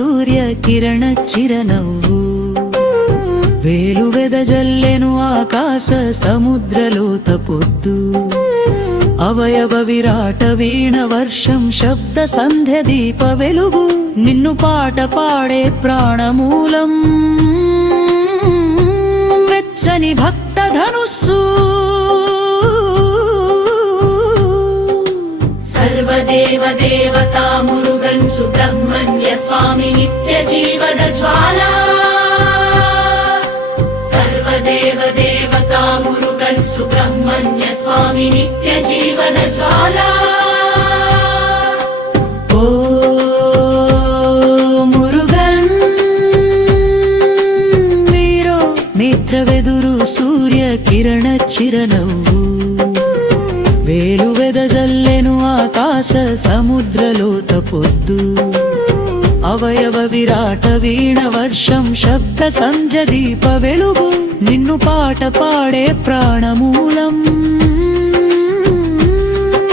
సూర్య కిరణ చిరనవ్వు వేలు వెదజల్లెను ఆకాశ సముద్రలోత పొద్దు అవయవ విరాట వీణ వర్షం శబ్ద సంధ్య దీప వెలుగు నిన్ను పాట పాడే ప్రాణమూలం వెచ్చని భక్త ధనుస్సు సర్వదేవ దేవతా మురుగన్ సుబ్రహ్మణ్య స్వామి నిత్య జీవన జ్వాలా సర్వదేవ దేవతా మురుగన్ సుబ్రహ్మణ్య స్వామి నిత్య జీవన జ్వాలా ఓ మురుగన్ వీరో నేత్రవెదురు సూర్య కిరణ చిరనవ్వు వేలు వెదజల్లెను ఆకాశ సముద్రలోత పొద్దు అవయవ విరాట వీణ వర్షం శబ్ద సంధ్య దీప వెలుగు నిన్ను పాట పాడే ప్రాణమూలం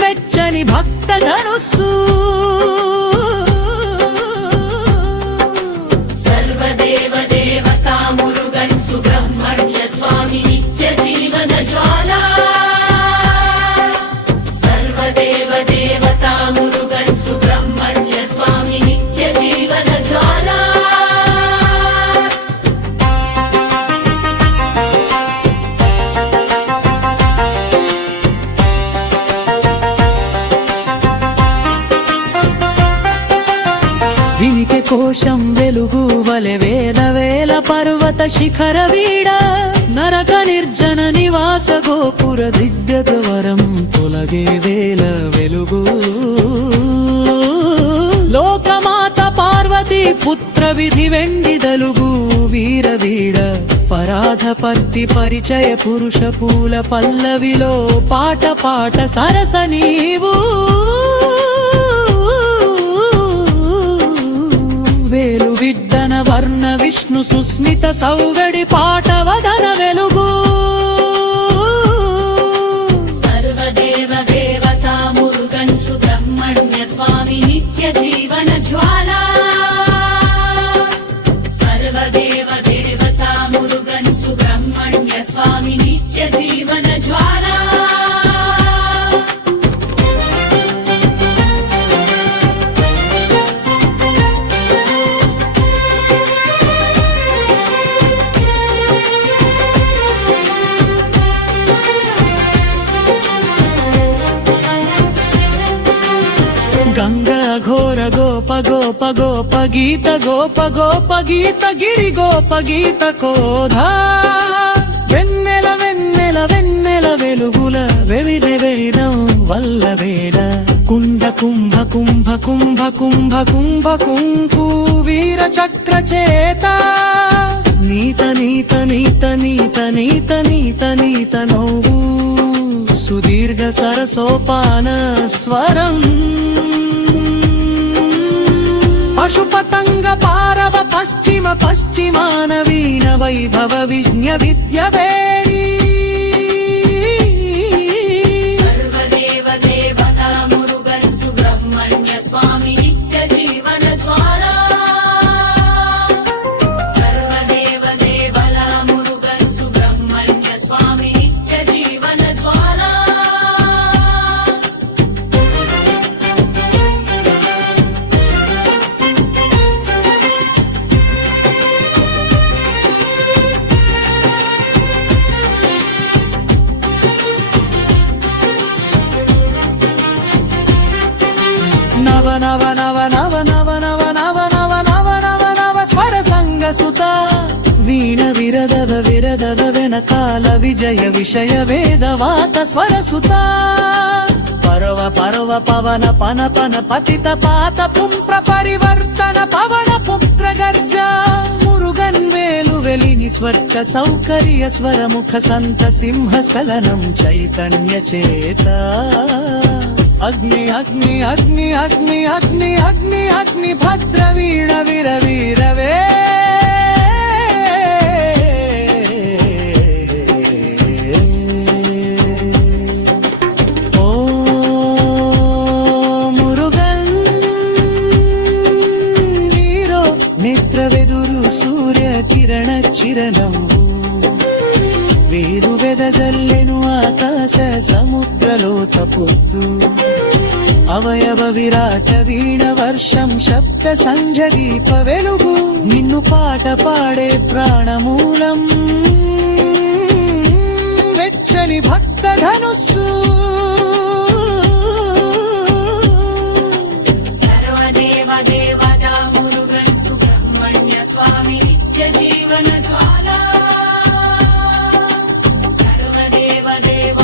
వెచ్చని భక్త ధనుస్సు సర్వదేవ దేవతా మురుగన్ సుబ్రహ్మణ్య స్వామి నిత్య జీవన జ్వాలా సర్వదేవ దేవతా మురుగన్ సుబ్రహ్మణ్య స్వామి నిత్య జీవన జ్వాలా వినికి కోశం వెలుగు వలె వేల వేల పర్వత శిఖర వీడ నరక నిర్జన నివాస గోపుర దిగ్గజవరం తొలగే వేల వెలుగు లోకమాత పార్వతి పుత్ర విధి వెండి దలుగు వీర వీడ పరాధ పర్తి పరిచయ పురుష పూల పల్లవిలో పాట పాట సరస నీవు వేలు విడ్డన వర్ణ విష్ణు సుస్మిత సౌగడి పాట వదన వెలుగు సర్వదేవ దేవతా మురుగన్ సుబ్రహ్మణ్య స్వామి నిత్య జీవన జ్వాలా సర్వదేవ దేవతా మురుగన్ సుబ్రహ్మణ్య స్వామి నిత్య జీవన జ్వాలా గంగా ఘోర గోప గోప గోప గీత గోప గోప గీత గిరి గోప గీత కోధా వెన్నెల వెన్నెల వెన్నెల వెలుగుల వెవిరె వేదం వల్ల వేడ కుండ కుంభ కుంభ కుంభ కుంభ కుంభ కుంకు వీర చక్ర చేత నీత నీత నీత నీత నీత నీత నీత నవ్వు సుదీర్ఘ సరసోపాన స్వరం పశుపతంగ పారవ పశ్చిమ పశ్చిమాన వీణ వైభవ విజ్ఞ విద్య వేణి సర్వదేవ దేవతా మురుగన్ సుబ్రహ్మణ్య స్వామి నిత్య జీవన జ్వాలా సర్వదేవ దేవతా మురుగన్ సుబ్రహ్మణ్య స్వామి నిత్య జీవన జ్వాలా నవ నవ నవ నవ నవ నవ నవ నవ నవ నవ నవ స్వర సంగ సుత వీణ విరదవ విరదవ వెనకాల విజయ విషయ వేదవాత స్వర సుత పరవ పరవ పవన పన పన పతిత పాత పుంప్ర పరివర్తన పవన పుత్ర గర్జ మురుగన్ వేలు వెలిని స్వర్గ సౌకర్య స్వర ముఖ సంత సింహ స్ఖలనం చైతన్య చేత అగ్ని అగ్ని అగ్ని అగ్ని అగ్ని అగ్ని అగ్ని భద్ర వీణ వీర వీరవే ఓ మురుగన్ వీరో నవ్వు వేలు వెదజల్లెను ఆకాశ సముద్రలోత పొద్దు అవయవ విరాట వీణ వర్షం శబ్ద సంజదీప వెలుగు నిన్ను పాట పాడే ప్రాణమూలం వెచ్చని భక్త ధనుస్సు సర్వదేవ దేవతా మురుగన్ సుబ్రహ్మణ్య స్వామి నిత్య జీవన జ్వాలా సర్వదేవ దేవ